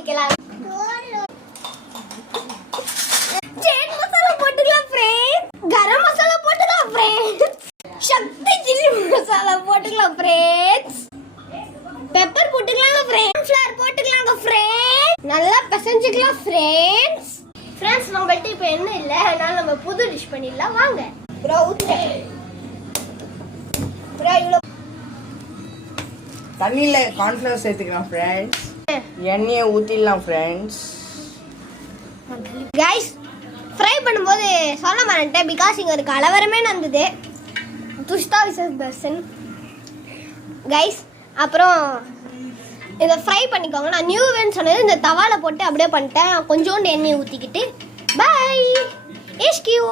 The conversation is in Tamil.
ஆரம்பிக்கலாம். சாட் மசாலா போட்டுக்கலாம் ஃப்ரெண்ட்ஸ். கரம் மசாலா போட்டுக்கலாம் ஃப்ரெண்ட்ஸ். சக்தி சில்லி மசாலா போட்டுக்கலாம் ஃப்ரெண்ட்ஸ். பெப்பர் போட்டுக்கலாங்க ஃப்ரெண்ட்ஸ். ஃப்ளவர் போட்டுக்கலாங்க ஃப்ரெண்ட்ஸ். நல்லா பிசைஞ்சுக்கலாம் ஃப்ரெண்ட்ஸ். ஃப்ரெண்ட்ஸ் நம்மள்ட்ட இப்போ என்ன இல்லை, அதனால நம்ம புது டிஷ் பண்ணிடலாம் வாங்க. ப்ரோ ஊத்துங்க ப்ரோ. இவ்வளோ தண்ணியில் கார்ன்ஃப்ளவர் சேர்த்துக்கலாம் ஃப்ரெண்ட்ஸ். எண்ணெயை ஊற்றிடலாம் ஃப்ரெண்ட்ஸ். கைஸ் ஃப்ரை பண்ணும்போது சொல்ல மாட்டேன், பிகாஸ் இங்கே ஒரு கலவரமே நடந்தது. துஷ்டா விசஸ் தர்ஷன் கைஸ். அப்புறம் இதை ஃப்ரை பண்ணிக்கோங்க. நான் நியூவேன்னு சொன்னது இந்த தவாவில் போட்டு அப்படியே பண்ணிட்டேன். கொஞ்சோண்டு எண்ணெய் ஊற்றிக்கிட்டு பை. எஸ்கியூ.